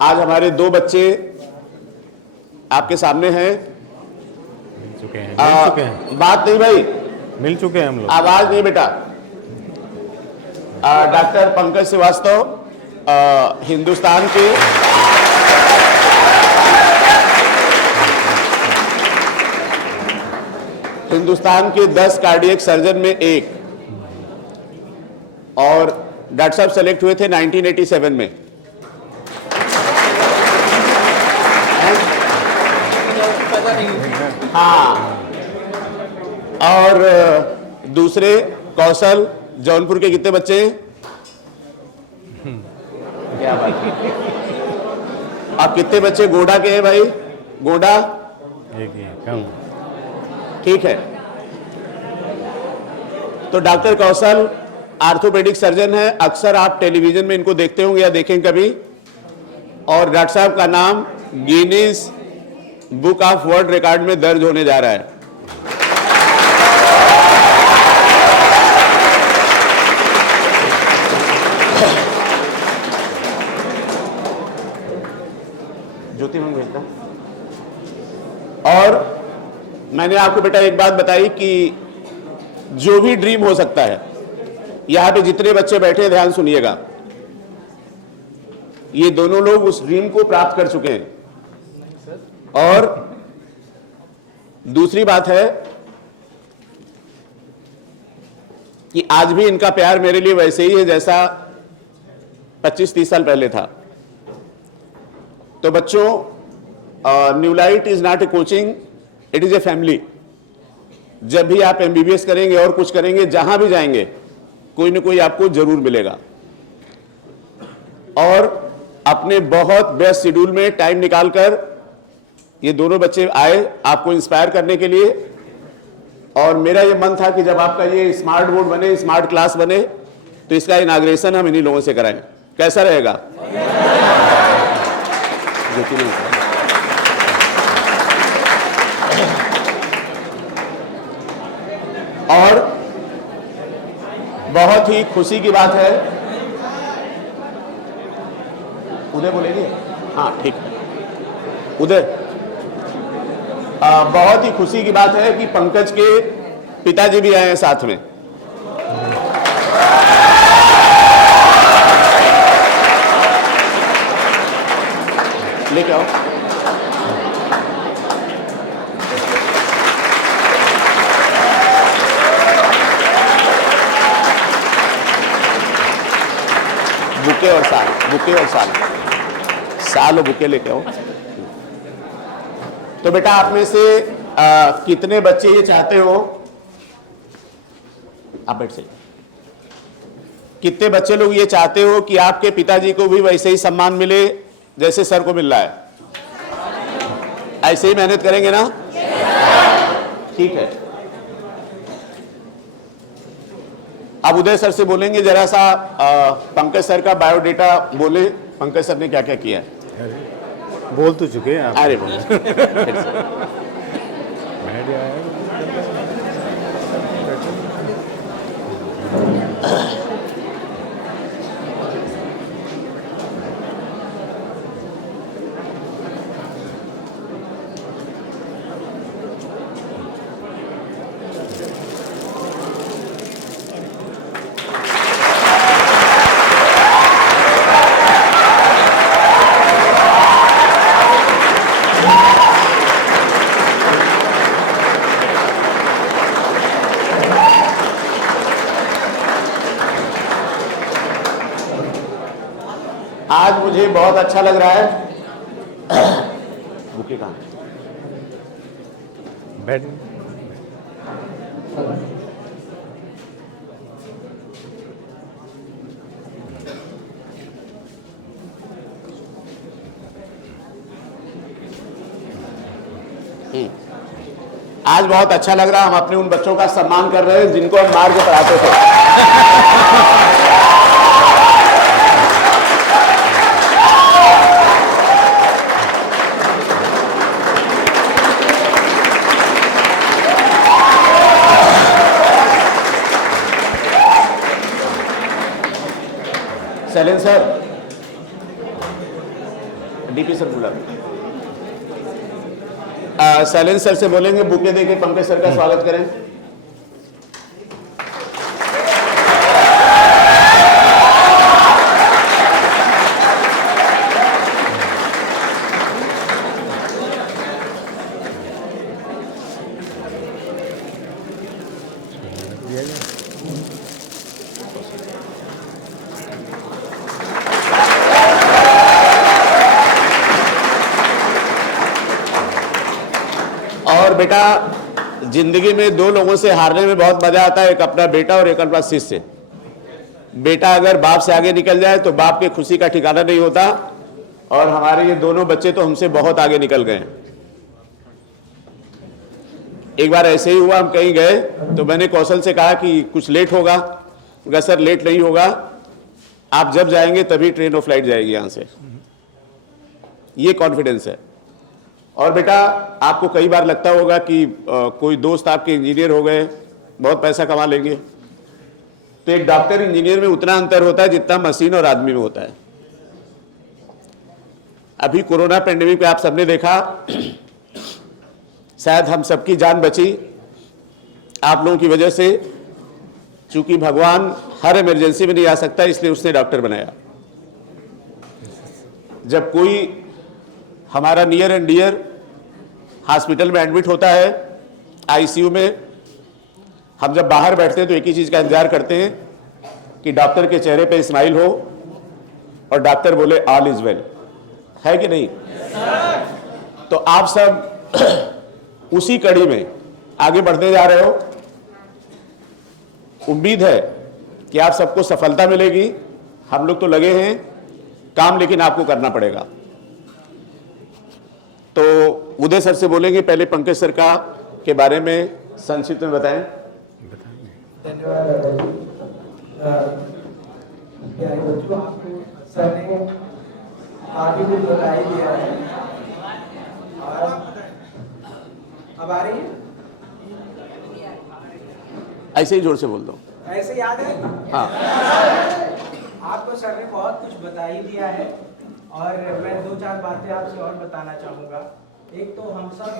आज हमारे दो बच्चे आपके सामने हैं। मिल चुके हैं। बात नहीं भाई, मिल चुके हैं हम लोग। आवाज नहीं बेटा। डॉक्टर पंकज श्रीवास्तव हिंदुस्तान के 10 कार्डियक सर्जन में एक, और डॉक्टर साहब सेलेक्ट हुए थे 1987 में। हाँ, और दूसरे कौशल जौनपुर के कितने बच्चे हैं? क्या बात है। अब कितने बच्चे गोडा के हैं भाई? गोडा एक ही है, कम। ठीक है। तो डॉक्टर कौशल आर्थोपेडिक सर्जन है, अक्सर आप टेलीविजन में इनको देखते होंगे या देखें कभी। और डॉक्टर साहब का नाम Guinness book of world record में दर्ज होने जा रहा है। ज्योति में भेजता। और मैंने आपको बेटा एक बात बताई कि जो भी ड्रीम हो सकता है, यहां पे जितने बच्चे बैठे ध्यान सुनिएगा, ये दोनों लोग उस ड्रीम को प्राप्त कर चुके हैं। और दूसरी बात है कि आज भी इनका प्यार मेरे लिए वैसे ही है जैसा 25-30 साल पहले था। तो बच्चों, Newlight is not a coaching, it is a family. जब भी आप एमबीबीएस करेंगे और कुछ करेंगे, जहां भी जाएंगे, कोई ना कोई आपको जरूर मिलेगा। और अपने बहुत व्यस्त शेड्यूल में टाइम निकालकर ये दोनों बच्चे आए आपको इंस्पायर करने के लिए। और मेरा ये मन था कि जब आपका ये स्मार्ट बोर्ड बने, स्मार्ट क्लास बने, तो इसका इनाग्रेशन हम इन्हीं लोगों से कराएं। कैसा रहेगा? और बहुत ही खुशी की बात है, उदय बोलेंगे? हाँ ठीक है, उदय। बहुत ही खुशी की बात है कि पंकज के पिताजी भी आए हैं साथ में। लेके आओ। बुके और साल, बुके और साल, साल और बुके लेके आओ। तो बेटा आप में से कितने बच्चे ये चाहते हो? आप बैठ जाइए। कितने बच्चे लोग ये चाहते हो कि आपके पिताजी को भी वैसे ही सम्मान मिले जैसे सर को मिल रहा है? ऐसे ही मेहनत करेंगे ना? ठीक है। अब उदय सर से बोलेंगे जरा सा, पंकज सर का बायोडेटा बोले, पंकज सर ने क्या क्या किया है। बोल तो चुके हैं आप। अरे बोलो। आज मुझे बहुत अच्छा लग रहा है। बुके कहाँ? बैठ। आज बहुत अच्छा लग रहा है, हम अपने उन बच्चों का सम्मान कर रहे हैं जिनको हम मार के पढ़ाते थे। शैलेंद्र सर, डीपी सर बुला शैलेंद्र सर से बोलेंगे बुके देके पंकज सर का स्वागत करें। और बेटा जिंदगी में दो लोगों से हारने में बहुत मजा आता है, एक अपना बेटा और एक अपना शिष्य। बेटा अगर बाप से आगे निकल जाए तो बाप की खुशी का ठिकाना नहीं होता, और हमारे ये दोनों बच्चे तो हमसे बहुत आगे निकल गए। एक बार ऐसे ही हुआ, हम कहीं गए तो मैंने कौशल से कहा कि कुछ लेट होगा। कहा सर लेट नहीं होगा, आप जब जाएंगे तभी ट्रेन और फ्लाइट जाएगी यहां से। ये कॉन्फिडेंस है। और बेटा आपको कई बार लगता होगा कि कोई दोस्त आपके इंजीनियर हो गए, बहुत पैसा कमा लेंगे, तो एक डॉक्टर इंजीनियर में उतना अंतर होता है जितना मशीन और आदमी में होता है। अभी कोरोना पेंडेमिक पे आप सबने देखा, शायद हम सबकी जान बची आप लोगों की वजह से। चूंकि भगवान हर इमरजेंसी में नहीं आ सकता, इसलिए उसने डॉक्टर बनाया। जब कोई हमारा नियर एंड डियर हॉस्पिटल में एडमिट होता है, आईसीयू में, हम जब बाहर बैठते हैं तो एक ही चीज का इंतजार करते हैं कि डॉक्टर के चेहरे पे स्माइल हो और डॉक्टर बोले ऑल इज वेल, है कि नहीं? तो आप सब उसी कड़ी में आगे बढ़ते जा रहे हो। उम्मीद है कि आप सबको सफलता मिलेगी। हम लोग तो लगे हैं काम, लेकिन आपको करना पड़ेगा। तो उदय सर से बोलेंगे, पहले पंकज सर का के बारे में संक्षिप्त में बताएं। धन्यवाद प्यारे बच्चों, आपको सर ने आगे भी बधाई दिया है। और अब आ रही है, ऐसे ही जोर से बोल दो। ऐसे याद है? हाँ, आपको सर ने बहुत कुछ बता ही दिया है, और मैं दो चार बातें आपसे और बताना चाहूँगा। एक तो हम सब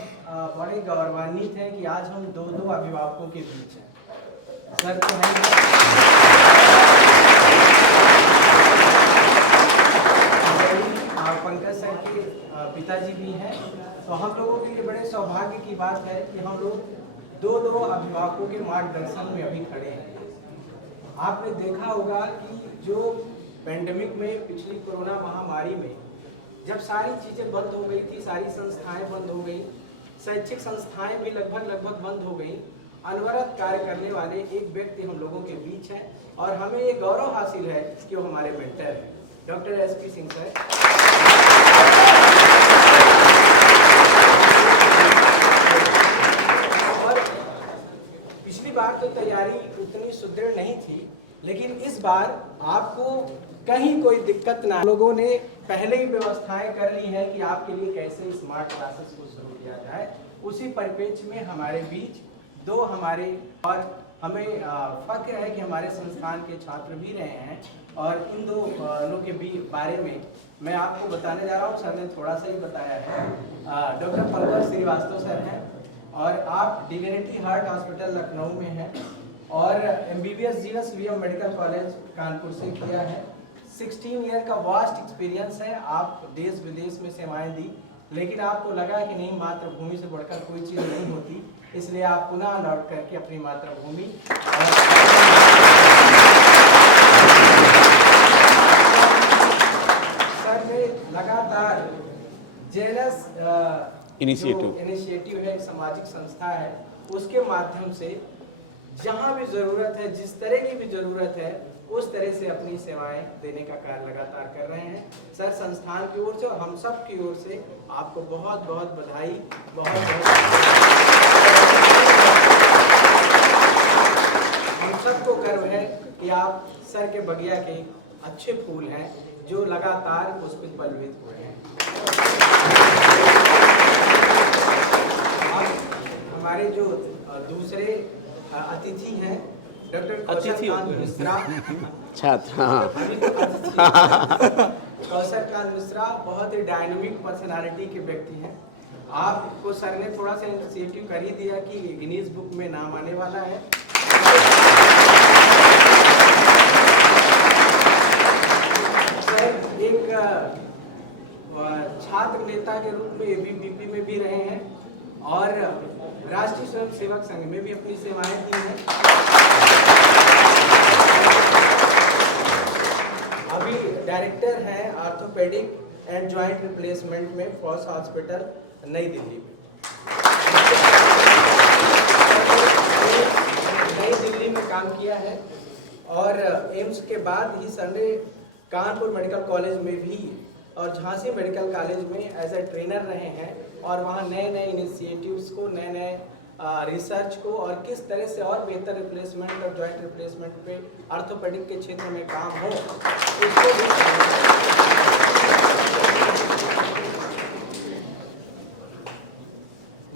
बड़े गौरवान्वित हैं कि आज हम दो अभिभावकों के बीच हैं। सर तो नहीं, पंकज सर के पिताजी भी हैं, तो हम लोगों के लिए बड़े सौभाग्य की बात है कि हम लोग दो अभिभावकों के मार्गदर्शन में अभी खड़े हैं। आपने देखा होगा कि जो पेंडेमिक में, पिछली कोरोना महामारी में जब सारी चीज़ें बंद हो गई थी, सारी संस्थाएं बंद हो गई, शैक्षिक संस्थाएं भी लगभग बंद हो गई, अनवरत कार्य करने वाले एक व्यक्ति हम लोगों के बीच हैं, और हमें ये गौरव हासिल है कि वो हमारे मेंटर हैं, डॉक्टर SP सिंह सर। और पिछली बार तो तैयारी उतनी सुदृढ़ नहीं थी, लेकिन इस बार आपको कहीं कोई दिक्कत ना। लोगों ने पहले ही व्यवस्थाएं कर ली है कि आपके लिए कैसे स्मार्ट क्लासेस को शुरू किया जाए। उसी परिप्रेक्ष्य में हमारे बीच दो हमारे, और हमें फख्र है कि हमारे संस्थान के छात्र भी रहे हैं, और इन दो लोगों के बारे में मैं आपको बताने जा रहा हूँ। सर ने थोड़ा सा ही बताया है। डॉक्टर पंकज श्रीवास्तव सर हैं, और आप डिविनिटी हार्ट हॉस्पिटल लखनऊ में हैं, और MBBS GSVM medical college Kanpur से किया है। 16 ईयर का वास्ट एक्सपीरियंस है। आप देश विदेश में सेवाएं दी, लेकिन आपको लगा कि नहीं, मातृभूमि से बढ़कर कोई चीज़ नहीं होती, इसलिए आप पुनः लौट करके अपनी मातृभूमि सर ने लगातार जेनस इनिशिएटिव है, सामाजिक संस्था है, उसके माध्यम से जहाँ भी जरूरत है, जिस तरह की भी जरूरत है, उस तरह से अपनी सेवाएं देने का कार्य लगातार कर रहे हैं। सर संस्थान की ओर से और हम सब की ओर से आपको बहुत बहुत बधाई, बहुत हम सबको गर्व है कि आप सर के बगिया के अच्छे फूल हैं जो लगातार पुष्पित पल्लवित हुए हैं। हमारे जो दूसरे अतिथि हैं डॉक्टर कौशल कांत मिश्रा, छात्र, हाँ। कौसर खान मिश्रा बहुत ही डायनामिक पर्सनालिटी के व्यक्ति हैं। आपको सर ने थोड़ा सा इनिशिएटिव कर ही दिया कि गिनीज बुक में नाम आने वाला है। सर एक छात्र नेता के रूप में एबीवीपी में भी रहे हैं और राष्ट्रीय स्वयंसेवक संघ में भी अपनी सेवाएं दी हैं। अभी डायरेक्टर हैं ऑर्थोपेडिक एंड जॉइंट रिप्लेसमेंट में फॉस हॉस्पिटल नई दिल्ली में। नई दिल्ली में काम किया है और एम्स के बाद ही सर ने कानपुर मेडिकल कॉलेज में भी और झांसी मेडिकल कॉलेज में एज ए ट्रेनर रहे हैं और वहाँ नए नए इनिशिएटिव्स को, नए नए रिसर्च को और किस तरह से और बेहतर रिप्लेसमेंट और जॉइंट रिप्लेसमेंट पे ऑर्थोपेडिक के क्षेत्र में काम हो, उसको भी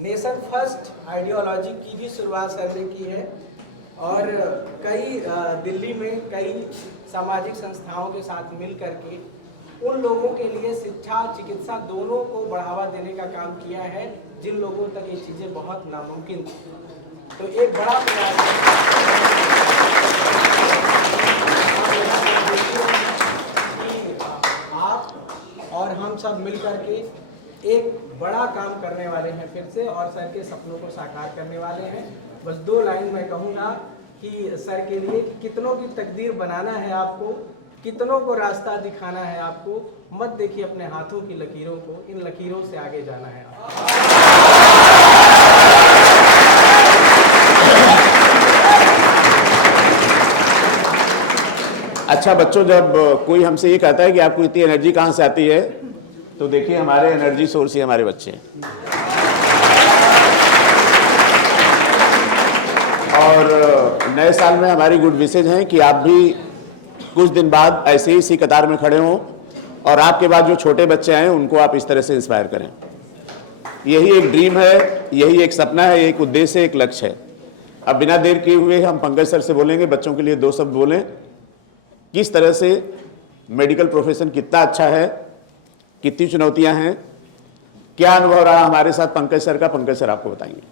नेशन फर्स्ट आइडियोलॉजी की भी शुरुआत सर ने की है और कई दिल्ली में कई सामाजिक संस्थाओं के साथ मिल करके उन लोगों के लिए शिक्षा चिकित्सा दोनों को बढ़ावा देने का काम किया है जिन लोगों तक ये चीज़ें बहुत नामुमकिन थी। तो एक बड़ा प्रयास कि आप और हम सब मिल करके एक बड़ा काम करने वाले हैं फिर से और सर के सपनों को साकार करने वाले हैं। बस 2 लाइन मैं कहूँगा कि सर के लिए कि कितनों की तकदीर बनाना है आपको, कितनों को रास्ता दिखाना है आपको, मत देखिए अपने हाथों की लकीरों को, इन लकीरों से आगे जाना है आपको। अच्छा बच्चों, जब कोई हमसे ये कहता है कि आपको इतनी एनर्जी कहाँ से आती है, तो देखिए हमारे एनर्जी सोर्स ही हमारे बच्चे हैं। और नए साल में हमारी गुड विशेज हैं कि आप भी कुछ दिन बाद ऐसे ही इसी कतार में खड़े हों और आपके बाद जो छोटे बच्चे हैं उनको आप इस तरह से इंस्पायर करें। यही एक ड्रीम है, यही एक सपना है, एक उद्देश्य है, एक लक्ष्य है। अब बिना देर किए हुए हम पंकज सर से बोलेंगे, बच्चों के लिए 2 शब्द बोलें, किस तरह से मेडिकल प्रोफेशन कितना अच्छा है, कितनी चुनौतियां हैं, क्या अनुभव रहा हमारे साथ पंकज सर का। पंकज सर आपको बताएंगे।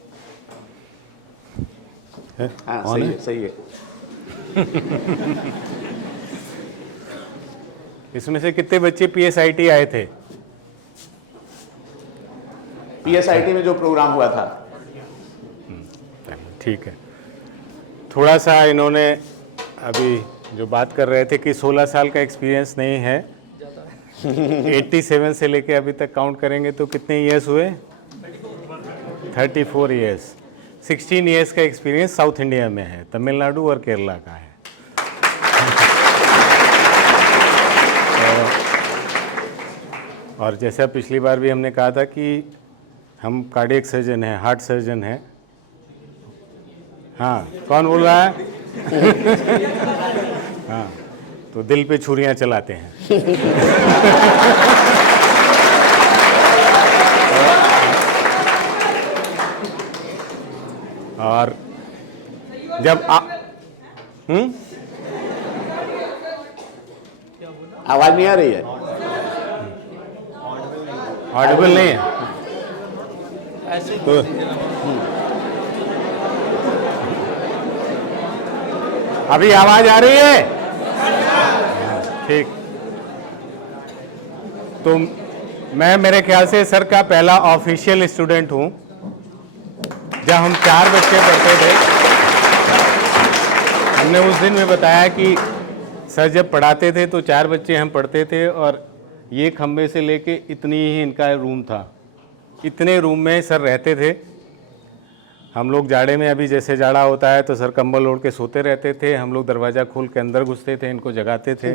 हाँ सही है, सही है। इसमें से कितने बच्चे पीएसआईटी आए थे? पीएसआईटी में जो प्रोग्राम हुआ था। ठीक है। थोड़ा सा इन्होंने अभी जो बात कर रहे थे कि 16 साल का एक्सपीरियंस नहीं है, 87 से लेके अभी तक काउंट करेंगे तो कितने ईयर्स हुए? 34 ईयर्स। 16 ईयर्स का एक्सपीरियंस साउथ इंडिया में है, तमिलनाडु और केरला का है। और जैसा पिछली बार भी हमने कहा था कि हम कार्डियक सर्जन हैं, हार्ट सर्जन हैं। हाँ, कौन बोल रहा है? हाँ, तो दिल पे छुरियां चलाते हैं। और जब आवाज नहीं आ रही है? ऑडिबल नहीं है तो अभी आवाज आ रही है? ठीक। तो मैं मेरे ख्याल से सर का पहला ऑफिशियल स्टूडेंट हूं। जब हम 4 बच्चे पढ़ते थे, हमने उस दिन में बताया कि सर जब पढ़ाते थे तो 4 बच्चे हम पढ़ते थे और ये खम्बे से लेके इतनी ही इनका रूम था। इतने रूम में सर रहते थे। हम लोग जाड़े में, अभी जैसे जाड़ा होता है तो सर कंबल ओढ़ के सोते रहते थे, हम लोग दरवाज़ा खोल के अंदर घुसते थे, इनको जगाते थे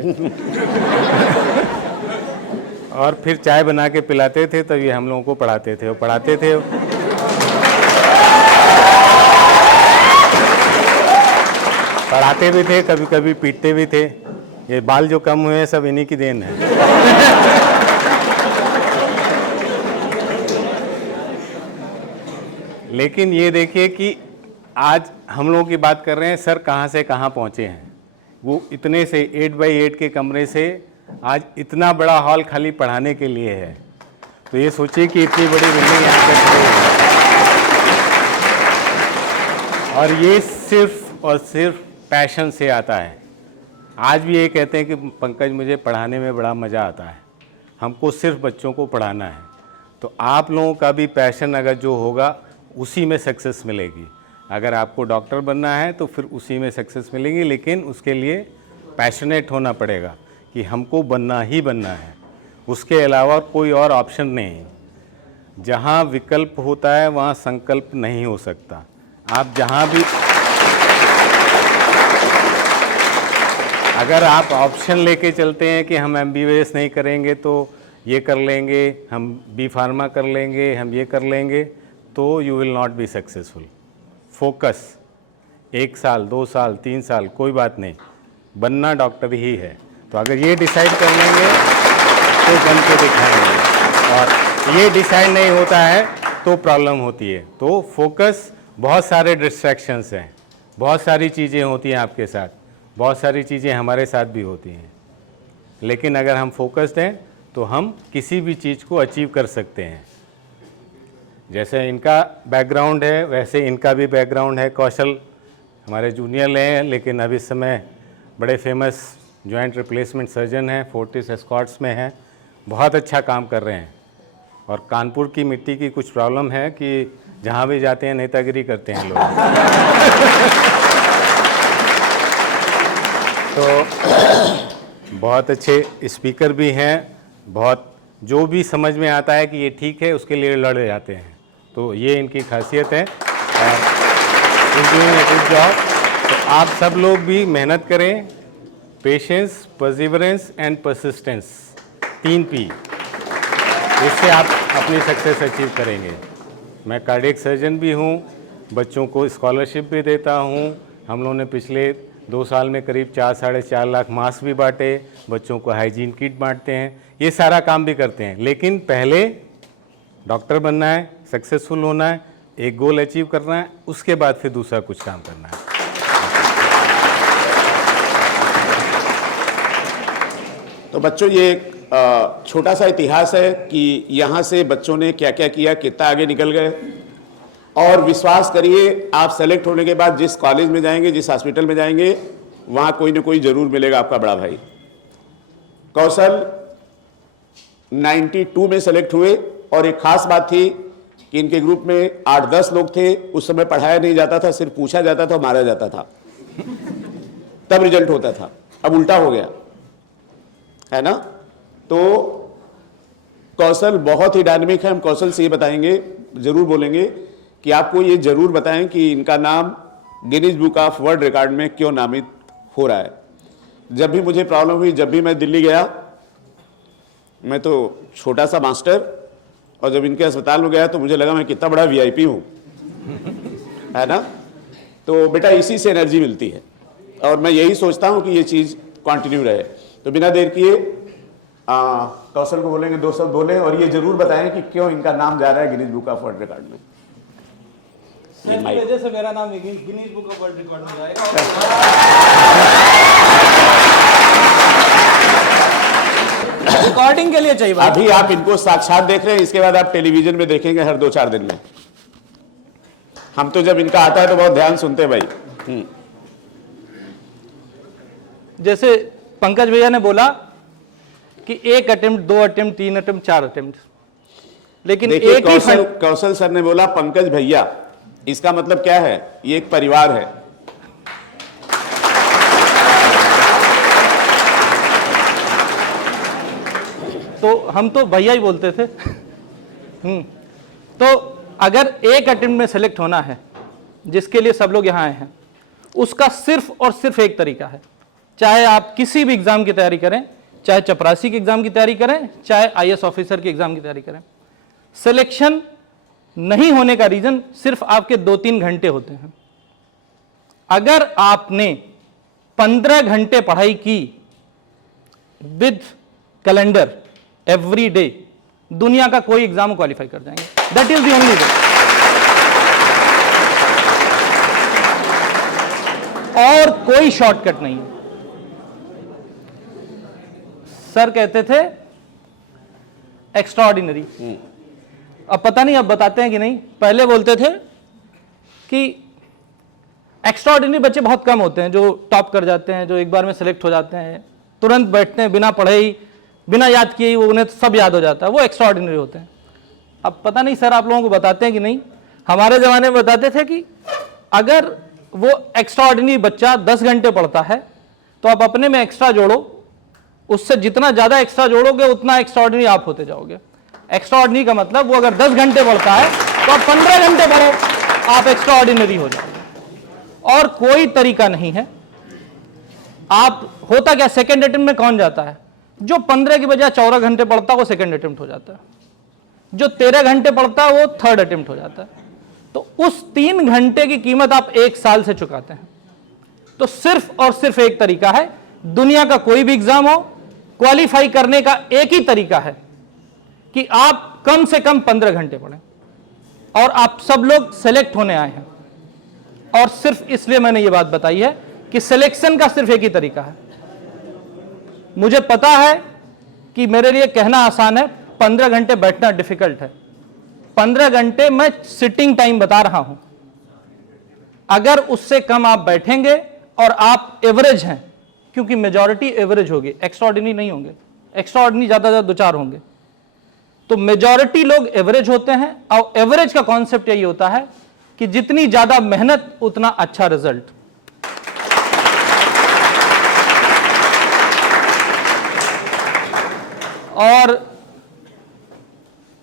और फिर चाय बना के पिलाते थे, तब ये हम लोगों को पढ़ाते थे और पढ़ाते थे। पढ़ाते भी थे, कभी कभी पीटते भी थे। ये बाल जो कम हुए हैं सब इन्हीं की देन है। लेकिन ये देखिए कि आज हम लोगों की बात कर रहे हैं, सर कहाँ से कहाँ पहुँचे हैं। वो इतने से 8x8 के कमरे से आज इतना बड़ा हॉल खाली पढ़ाने के लिए है। तो ये सोचिए कि इतनी बड़ी बिल्डिंग यहाँ पे खड़ी है और ये सिर्फ और सिर्फ पैशन से आता है। आज भी ये कहते हैं कि पंकज मुझे पढ़ाने में बड़ा मज़ा आता है, हमको सिर्फ बच्चों को पढ़ाना है। तो आप लोगों का भी पैशन अगर जो होगा उसी में सक्सेस मिलेगी। अगर आपको डॉक्टर बनना है तो फिर उसी में सक्सेस मिलेगी, लेकिन उसके लिए पैशनेट होना पड़ेगा कि हमको बनना ही बनना है, उसके अलावा कोई और ऑप्शन नहीं। जहाँ विकल्प होता है वहाँ संकल्प नहीं हो सकता। आप जहाँ भी अगर आप ऑप्शन लेके चलते हैं कि हम MBBS नहीं करेंगे तो ये कर लेंगे, हम B फार्मा कर लेंगे, हम ये कर लेंगे, तो you will not be successful. Focus 1 साल 2 साल 3 साल कोई बात नहीं, बनना डॉक्टर ही है। तो अगर ये डिसाइड कर लेंगे तो बन के दिखाएंगे, और ये डिसाइड नहीं होता है तो प्रॉब्लम होती है। तो फोकस, बहुत सारे डिस्ट्रैक्शंस हैं, बहुत सारी चीज़ें होती हैं आपके साथ, बहुत सारी चीज़ें हमारे साथ भी होती हैं, लेकिन अगर हम फोकस्ड हैं तो हम किसी भी चीज़ को अचीव कर सकते हैं। जैसे इनका बैकग्राउंड है वैसे इनका भी बैकग्राउंड है। कौशल हमारे जूनियर हैं, लेकिन अब इस समय बड़े फेमस जॉइंट रिप्लेसमेंट सर्जन हैं, फोर्टिस एस्कॉर्ट्स में हैं, बहुत अच्छा काम कर रहे हैं। और कानपुर की मिट्टी की कुछ प्रॉब्लम है कि जहाँ भी जाते हैं नेतागिरी करते हैं लोग। तो बहुत अच्छे स्पीकर भी हैं, बहुत जो भी समझ में आता है कि ये ठीक है उसके लिए लड़ जाते हैं। तो ये इनकी खासियत है और गुड जॉब। तो आप सब लोग भी मेहनत करें, patience, perseverance and persistence, 3 P, इससे आप अपनी सक्सेस अचीव करेंगे। मैं कार्डियक सर्जन भी हूँ, बच्चों को स्कॉलरशिप भी देता हूँ। हम लोगों ने पिछले 2 साल में करीब 4-4.5 लाख मास्क भी बांटे, बच्चों को हाइजीन किट बांटते हैं, ये सारा काम भी करते हैं। लेकिन पहले डॉक्टर बनना है, सक्सेसफुल होना है, एक गोल अचीव करना है, उसके बाद फिर दूसरा कुछ काम करना है। तो बच्चों ये एक छोटा सा इतिहास है कि यहाँ से बच्चों ने क्या क्या किया, कितना आगे निकल गए। और विश्वास करिए, आप सेलेक्ट होने के बाद जिस कॉलेज में जाएंगे, जिस हॉस्पिटल में जाएंगे, वहाँ कोई ना कोई जरूर मिलेगा आपका बड़ा भाई। कौशल 92 में सेलेक्ट हुए और एक खास बात थी कि इनके ग्रुप में 8-10 लोग थे। उस समय पढ़ाया नहीं जाता था, सिर्फ पूछा जाता था, मारा जाता था, तब रिजल्ट होता था। अब उल्टा हो गया है ना। तो कौशल बहुत ही डायनेमिक है। हम कौशल से ये बताएंगे, जरूर बोलेंगे कि आपको ये जरूर बताएं कि इनका नाम Guinness book of world record में क्यों नामित हो रहा है। जब भी मुझे प्रॉब्लम हुई, जब भी मैं दिल्ली गया, मैं तो छोटा सा मास्टर, और जब इनके अस्पताल में गया तो मुझे लगा मैं कितना बड़ा VIP हूँ, है ना। तो बेटा इसी से एनर्जी मिलती है और मैं यही सोचता हूँ कि ये चीज़ कंटिन्यू रहे। तो बिना देर किए कौशल को बोलेंगे 2 शब्द बोले और ये जरूर बताएं कि क्यों इनका नाम जा रहा है Guinness book of world record में। वजह से मेरा नाम Guinness book of world record में जाएगा। रिकॉर्डिंग के लिए चाहिए। अभी आप इनको साक्षात देख रहे हैं, इसके बाद आप टेलीविजन में देखेंगे हर 2-4 दिन में। हम तो जब इनका आता है तो बहुत ध्यान सुनते हैं भाई। जैसे पंकज भैया ने बोला कि 1 अटेम्प्ट, 2 अटेम्प्ट, 3 अटेम्प्ट, 4 अटेम्प्ट, लेकिन देखिए एक ही कौशल सर ने बोला पंकज भैया, इसका मतलब क्या है, ये एक परिवार है। तो हम तो भैया ही बोलते थे। तो अगर 1 अटेम्प्ट में सेलेक्ट होना है, जिसके लिए सब लोग यहाँ आए हैं, उसका सिर्फ और सिर्फ एक तरीका है। चाहे आप किसी भी एग्जाम की तैयारी करें, चाहे चपरासी के एग्जाम की तैयारी करें, चाहे IAS ऑफिसर के एग्जाम की तैयारी करें, सिलेक्शन नहीं होने का रीजन सिर्फ आपके 2-3 घंटे होते हैं। अगर आपने 15 घंटे पढ़ाई की विद कैलेंडर एवरी डे, दुनिया का कोई एग्जाम क्वालिफाई कर जाएंगे। That is the only way. और कोई शॉर्टकट नहीं है। सर कहते थे एक्स्ट्राऑर्डिनरी। अब पता नहीं अब बताते हैं कि नहीं, पहले बोलते थे कि एक्स्ट्राऑर्डिनरी बच्चे बहुत कम होते हैं जो टॉप कर जाते हैं, जो एक बार में सेलेक्ट हो जाते हैं, तुरंत बैठते हैं, बिना पढ़े ही, बिना याद किए ही वो उन्हें सब याद हो जाता है, वो एक्स्ट्राऑर्डिनरी होते हैं। अब पता नहीं सर आप लोगों को बताते हैं कि नहीं, हमारे ज़माने में बताते थे कि अगर वो एक्स्ट्राऑर्डिनरी बच्चा 10 घंटे पढ़ता है तो आप अपने में एक्स्ट्रा जोड़ो, उससे जितना ज़्यादा एक्स्ट्रा जोड़ोगे उतना एक्स्ट्राऑर्डिनरी आप होते जाओगे। एक्स्ट्राऑर्डिनरी का मतलब वो अगर 10 घंटे पढ़ता है तो आप 15 घंटे पढ़ो, आप एक्स्ट्राऑर्डिनरी हो जाओगे। और कोई तरीका नहीं है। आप होता क्या, सेकेंड अटेम्प्ट में कौन जाता है? जो 15 की बजाय 14 घंटे पढ़ता है वो सेकेंड अटेम्प्ट हो जाता है, जो 13 घंटे पढ़ता है वो थर्ड अटेम्प्ट हो जाता है। तो उस 3 घंटे की कीमत आप 1 साल से चुकाते हैं। तो सिर्फ और सिर्फ एक तरीका है, दुनिया का कोई भी एग्जाम हो, क्वालिफाई करने का एक ही तरीका है कि आप कम से कम 15 घंटे पढ़ें। और आप सब लोग सेलेक्ट होने आए हैं, और सिर्फ इसलिए मैंने ये बात बताई है कि सिलेक्शन का सिर्फ एक ही तरीका है। मुझे पता है कि मेरे लिए कहना आसान है, 15 घंटे बैठना डिफिकल्ट है। 15 घंटे मैं सिटिंग टाइम बता रहा हूं। अगर उससे कम आप बैठेंगे और आप एवरेज हैं, क्योंकि मेजॉरिटी एवरेज होगी, एक्स्ट्राऑर्डिनरी नहीं होंगे, एक्स्ट्राऑर्डिनरी ज्यादा ज्यादा 2-4 होंगे, तो मेजॉरिटी लोग एवरेज होते हैं। और एवरेज का कॉन्सेप्ट यही होता है कि जितनी ज्यादा मेहनत उतना अच्छा रिजल्ट। और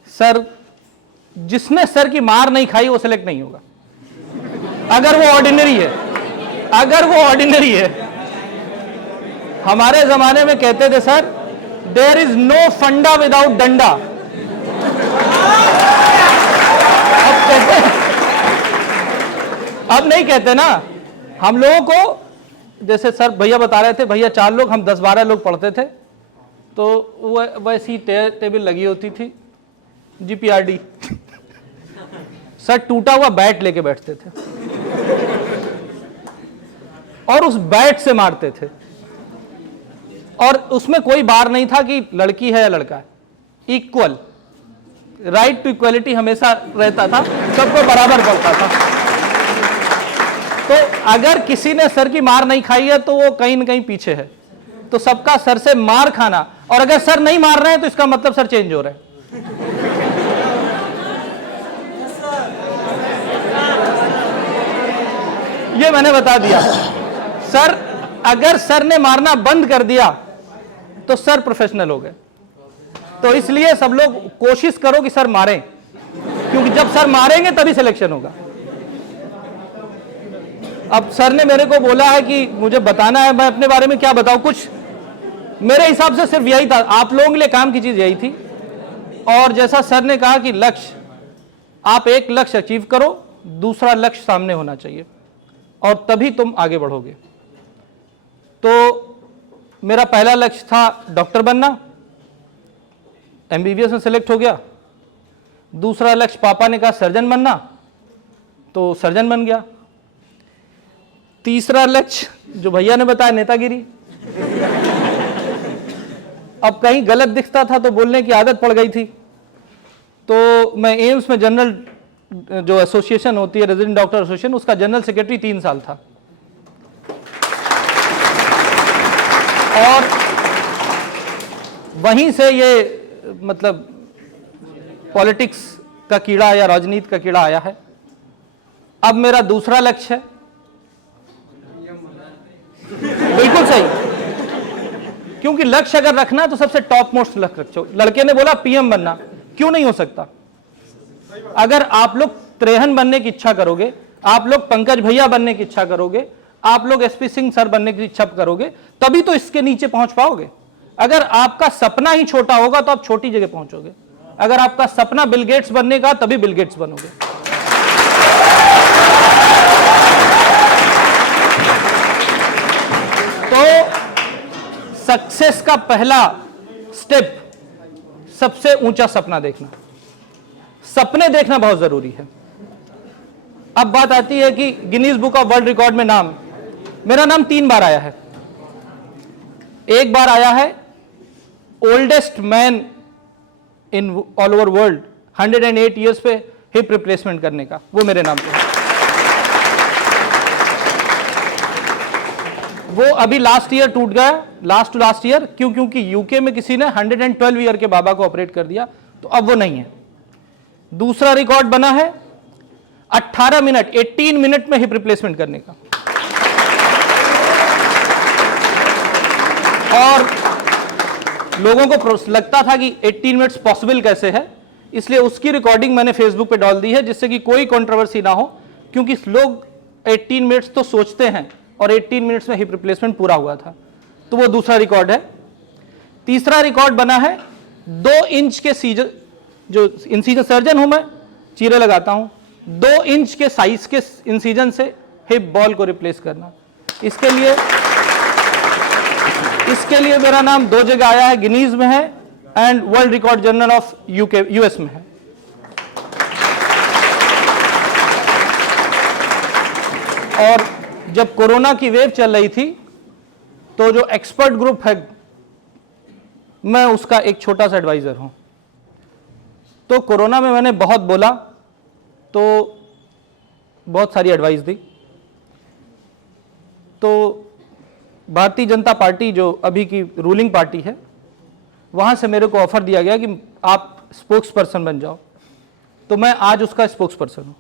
सर, जिसने सर की मार नहीं खाई वो सिलेक्ट नहीं होगा, अगर वो ऑर्डिनरी है, अगर वो ऑर्डिनरी है। हमारे जमाने में कहते थे सर, देयर इज नो फंडा विदाउट डंडा। अब नहीं कहते ना। हम लोगों को, जैसे सर भैया बता रहे थे, भैया 4 लोग, हम 10-12 लोग पढ़ते थे, तो वो वैसी टेबल लगी होती थी, GPRD। सर टूटा हुआ बैट लेके बैठते थे और उस बैट से मारते थे, और उसमें कोई बार नहीं था कि लड़की है या लड़का है, इक्वल, राइट टू इक्वलिटी हमेशा रहता था, सबको बराबर पड़ता था। तो अगर किसी ने सर की मार नहीं खाई है तो वो कहीं ना कहीं पीछे है। तो सबका सर से मार खाना, और अगर सर नहीं मार रहे हैं तो इसका मतलब सर चेंज हो रहे हैं। ये मैंने बता दिया। सर, अगर सर ने मारना बंद कर दिया तो सर प्रोफेशनल हो गए। तो इसलिए सब लोग कोशिश करो कि सर मारें, क्योंकि जब सर मारेंगे तभी सिलेक्शन होगा। अब सर ने मेरे को बोला है कि मुझे बताना है, मैं अपने बारे में क्या बताऊं, कुछ मेरे हिसाब से सिर्फ यही था, आप लोगों के लिए काम की चीज यही थी। और जैसा सर ने कहा कि लक्ष्य, आप एक लक्ष्य अचीव करो, दूसरा लक्ष्य सामने होना चाहिए, और तभी तुम आगे बढ़ोगे। तो मेरा पहला लक्ष्य था डॉक्टर बनना, MBBS में सेलेक्ट हो गया। दूसरा लक्ष्य पापा ने कहा सर्जन बनना, तो सर्जन बन गया। तीसरा लक्ष्य जो भैया ने बताया, नेतागिरी। अब कहीं गलत दिखता था तो बोलने की आदत पड़ गई थी, तो मैं एम्स में जनरल जो एसोसिएशन होती है, रेजिडेंट डॉक्टर एसोसिएशन, उसका जनरल सेक्रेटरी 3 साल था। और वहीं से ये मतलब पॉलिटिक्स का कीड़ा या राजनीति का कीड़ा आया है। अब मेरा दूसरा लक्ष्य है, बिल्कुल सही, क्योंकि लक्ष्य अगर रखना तो सबसे टॉप मोस्ट लक्ष्य रखो। लड़के ने बोला PM बनना, क्यों नहीं हो सकता? अगर आप लोग त्रेहन बनने की इच्छा करोगे, आप लोग पंकज भैया बनने की इच्छा करोगे, आप लोग SP सिंह सर बनने की इच्छा करोगे, तभी तो इसके नीचे पहुंच पाओगे। अगर आपका सपना ही छोटा होगा तो आप छोटी जगह पहुंचोगे। अगर आपका सपना बिल गेट्स बनने का, तभी बिल गेट्स बनोगे। तो सक्सेस का पहला स्टेप, सबसे ऊंचा सपना देखना। सपने देखना बहुत जरूरी है। अब बात आती है कि Guinness book of world record में नाम, मेरा नाम 3 बार आया है। एक बार आया है oldest man in all over world 108 years पे हिप रिप्लेसमेंट करने का, वो मेरे नाम पे है। वो अभी लास्ट ईयर टूट गया, लास्ट टू लास्ट ईयर, क्योंकि यूके में किसी ने 112 ईयर के बाबा को ऑपरेट कर दिया, तो अब वो नहीं है। दूसरा रिकॉर्ड बना है 18 मिनट 18 मिनट में हिप रिप्लेसमेंट करने का। और लोगों को लगता था कि 18 मिनट्स पॉसिबल कैसे है, इसलिए उसकी रिकॉर्डिंग मैंने फेसबुक पे डाल दी है, जिससे कि कोई कंट्रोवर्सी ना हो, क्योंकि लोग 18 मिनट्स तो सोचते हैं और 18 मिनट्स में हिप रिप्लेसमेंट पूरा हुआ था। तो वो दूसरा रिकॉर्ड है। तीसरा रिकॉर्ड बना है 2 इंच के सीजन, जो इंसीजन सर्जन हूं मैं, चीरे लगाता हूं, 2 इंच के साइज के इंसीजन से हिप बॉल को रिप्लेस करना। इसके लिए मेरा नाम 2 जगह आया है, गिनीज में है and world record journal of US में है। और जब कोरोना की वेव चल रही थी, तो जो एक्सपर्ट ग्रुप है, मैं उसका एक छोटा सा एडवाइजर हूं। तो कोरोना में मैंने बहुत बोला, तो बहुत सारी एडवाइस दी। तो भारतीय जनता पार्टी जो अभी की रूलिंग पार्टी है, वहां से मेरे को ऑफर दिया गया कि आप स्पोक्स पर्सन बन जाओ, तो मैं आज उसका स्पोक्स पर्सन हूं।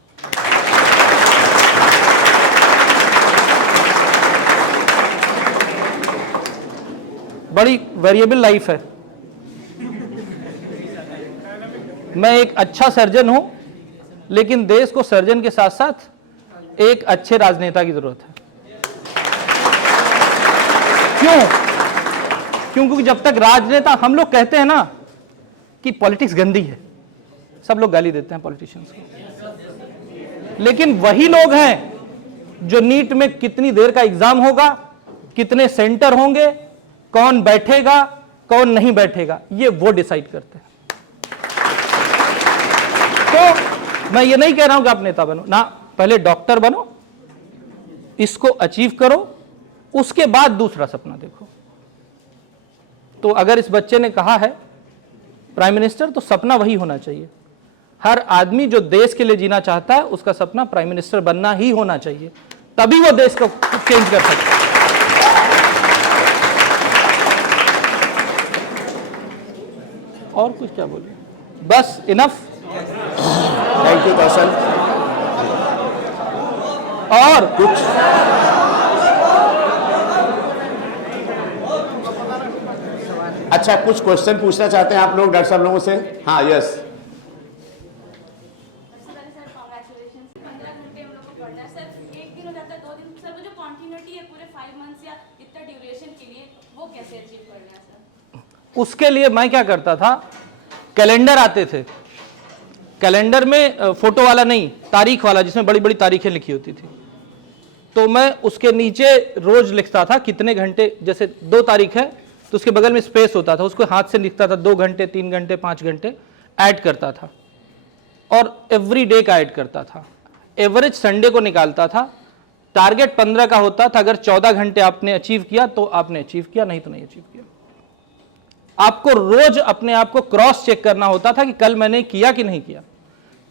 बड़ी वेरिएबल लाइफ है। मैं एक अच्छा सर्जन हूं, लेकिन देश को सर्जन के साथ साथ एक अच्छे राजनेता की जरूरत है। क्योंकि जब तक राजनेता, हम लोग कहते हैं ना कि पॉलिटिक्स गंदी है, सब लोग गाली देते हैं पॉलिटिशियंस को, लेकिन वही लोग हैं जो नीट में कितनी देर का एग्जाम होगा, कितने सेंटर होंगे, कौन बैठेगा कौन नहीं बैठेगा, ये वो डिसाइड करते हैं। तो मैं ये नहीं कह रहा हूं कि आप नेता बनो ना, पहले डॉक्टर बनो, इसको अचीव करो, उसके बाद दूसरा सपना देखो। तो अगर इस बच्चे ने कहा है प्राइम मिनिस्टर, तो सपना वही होना चाहिए। हर आदमी जो देश के लिए जीना चाहता है, उसका सपना प्राइम मिनिस्टर बनना ही होना चाहिए, तभी वो देश को चेंज कर सकता है। और कुछ क्या बोलिए, बस इनफ। थैंक यू कौशल। और कुछ अच्छा, कुछ क्वेश्चन पूछना चाहते हैं आप लोग डॉक्टर साहब लोगों से? हाँ, यस। उसके लिए मैं क्या करता था, कैलेंडर आते थे, कैलेंडर में फोटो वाला नहीं, तारीख वाला, जिसमें बड़ी बड़ी तारीखें लिखी होती थी। तो मैं उसके नीचे रोज लिखता था कितने घंटे, जैसे 2 तारीख है तो उसके बगल में स्पेस होता था, उसको हाथ से लिखता था, 2 घंटे 3 घंटे 5 घंटे ऐड करता था, और एवरी डे का ऐड करता था। एवरेज संडे को निकालता था। टारगेट 15 का होता था, अगर 14 घंटे आपने अचीव किया तो आपने अचीव किया, नहीं तो नहीं अचीव किया। आपको रोज अपने आप को क्रॉस चेक करना होता था कि कल मैंने किया कि नहीं किया।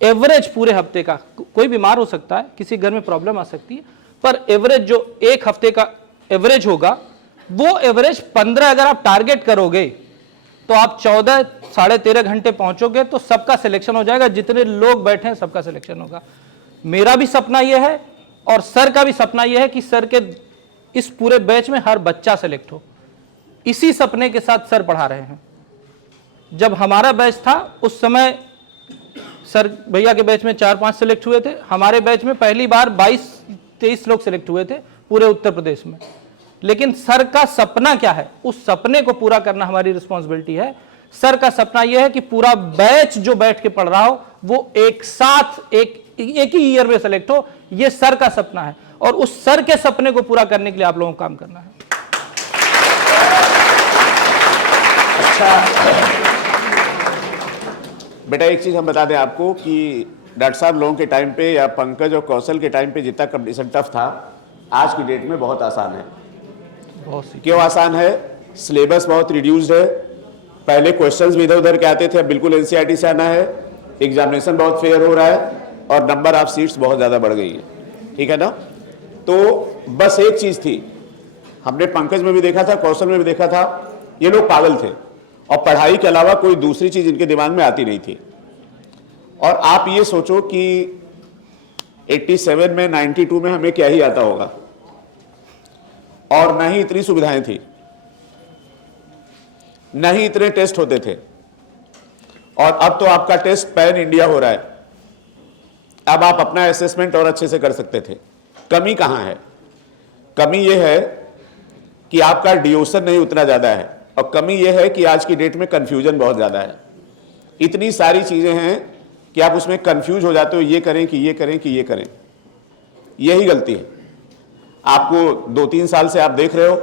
एवरेज पूरे हफ्ते का, कोई बीमार हो सकता है, किसी घर में प्रॉब्लम आ सकती है, पर एवरेज जो एक हफ्ते का एवरेज होगा, वो एवरेज 15 अगर आप टारगेट करोगे तो आप 14 साढ़े 13 घंटे पहुंचोगे तो सबका सिलेक्शन हो जाएगा। जितने लोग बैठे हैं सबका सिलेक्शन होगा। मेरा भी सपना यह है और सर का भी सपना यह है कि सर के इस पूरे बैच में हर बच्चा सेलेक्ट हो। इसी सपने के साथ सर पढ़ा रहे हैं। जब हमारा बैच था उस समय सर भैया के बैच में 4-5 सेलेक्ट हुए थे, हमारे बैच में पहली बार 22-23 लोग सेलेक्ट हुए थे पूरे उत्तर प्रदेश में। लेकिन सर का सपना क्या है, उस सपने को पूरा करना हमारी रिस्पॉन्सिबिलिटी है। सर का सपना यह है कि पूरा बैच जो बैठ के पढ़ रहा हो वो एक साथ एक ही ईयर में सेलेक्ट हो। यह सर का सपना है और उस सर के सपने को पूरा करने के लिए आप लोगों को काम करना है। अच्छा बेटा, एक चीज हम बता दें आपको कि डॉक्टर साहब लोगों के टाइम पे या पंकज और कौशल के टाइम पे जितना कंपटीशन टफ था, आज की डेट में बहुत आसान है। क्यों आसान है? सिलेबस बहुत रिड्यूस्ड है, पहले क्वेश्चंस भी इधर उधर के आते थे, अब बिल्कुल एनसीईआरटी से आना है, एग्जामिनेशन बहुत फेयर हो रहा है और नंबर ऑफ सीट्स बहुत ज़्यादा बढ़ गई है, ठीक है ना। तो बस एक चीज़ थी, हमने पंकज में भी देखा था, कौशल में भी देखा था, ये लोग पागल थे और पढ़ाई के अलावा कोई दूसरी चीज़ इनके दिमाग में आती नहीं थी। और आप ये सोचो कि 87 में 92 में हमें क्या ही आता होगा, और न ही इतनी सुविधाएं थी, न ही इतने टेस्ट होते थे, और अब तो आपका टेस्ट पैन इंडिया हो रहा है। अब आप अपना असेसमेंट और अच्छे से कर सकते थे। कमी कहां है? कमी यह है कि आपका ड्यूरेशन नहीं उतना ज्यादा है, और कमी यह है कि आज की डेट में कंफ्यूजन बहुत ज्यादा है। इतनी सारी चीजें हैं कि आप उसमें कंफ्यूज हो जाते हो, ये करें कि ये करें कि ये करें। यही गलती है। आपको 2-3 साल से आप देख रहे हो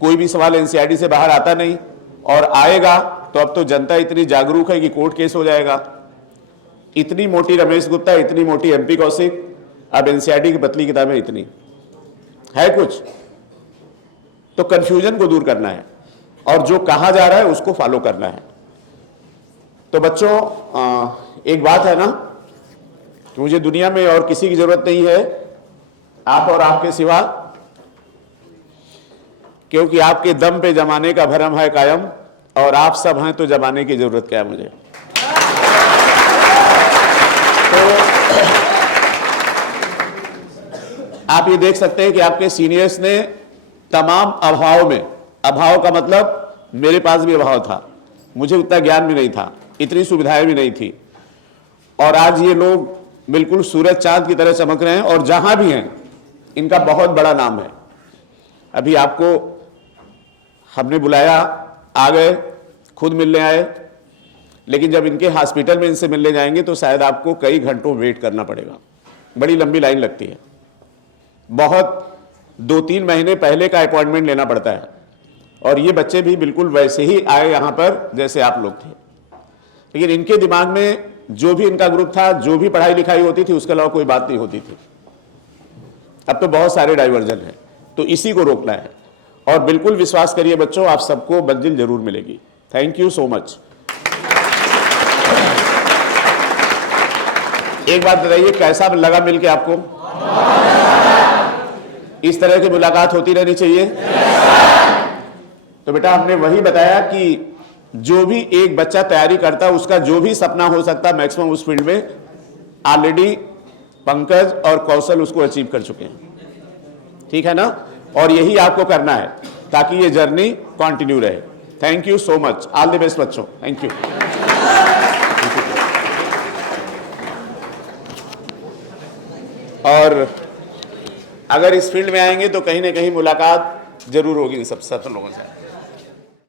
कोई भी सवाल एनसीईआरटी से बाहर आता नहीं, और आएगा तो अब तो जनता इतनी जागरूक है कि कोर्ट केस हो जाएगा। इतनी मोटी रमेश गुप्ता, इतनी मोटी एमपी कौशिक, अब एनसीईआरटी की पतली किताबें इतनी है कुछ। तो कंफ्यूजन को दूर करना है और जो कहा जा रहा है उसको फॉलो करना है। तो बच्चों, एक बात है ना कि मुझे दुनिया में और किसी की जरूरत नहीं है आप और आपके सिवा, क्योंकि आपके दम पे जमाने का भरम है कायम, और आप सब हैं तो जमाने की जरूरत क्या है मुझे। तो आप ये देख सकते हैं कि आपके सीनियर्स ने तमाम अभाव में, अभाव का मतलब मेरे पास भी अभाव था, मुझे उतना ज्ञान भी नहीं था, इतनी सुविधाएं भी नहीं थी, और आज ये लोग बिल्कुल सूरज चांद की तरह चमक रहे हैं, और जहां भी हैं इनका बहुत बड़ा नाम है। अभी आपको हमने बुलाया, आ गए, खुद मिलने आए, लेकिन जब इनके हॉस्पिटल में इनसे मिलने जाएंगे तो शायद आपको कई घंटों वेट करना पड़ेगा, बड़ी लंबी लाइन लगती है, बहुत 2-3 महीने पहले का अपॉइंटमेंट लेना पड़ता है। और ये बच्चे भी बिल्कुल वैसे ही आए यहाँ पर जैसे आप लोग थे, लेकिन इनके दिमाग में जो भी इनका ग्रुप था, जो भी पढ़ाई लिखाई होती थी, उसके अलावा कोई बात नहीं होती थी। अब तो बहुत सारे डाइवर्जन हैं, तो इसी को रोकना है। और बिल्कुल विश्वास करिए बच्चों, आप सबको मंजिल जरूर मिलेगी। Thank you so much. एक बात बताइए, कैसा लगा मिलके आपको? इस तरह की मुलाकात होती रहनी चाहिए। तो बेटा, हमने वही बताया कि जो भी एक बच्चा तैयारी करता है, उसका जो भी सपना हो सकता है मैक्सिमम उस फील्ड में, ऑलरेडी पंकज और कौशल उसको अचीव कर चुके हैं, ठीक है ना। और यही आपको करना है ताकि ये जर्नी कंटिन्यू रहे। Thank you so much, all the best बच्चों, थैंक यू। और अगर इस फील्ड में आएंगे तो कहीं ना कहीं मुलाकात जरूर होगी इन सब लोगों से।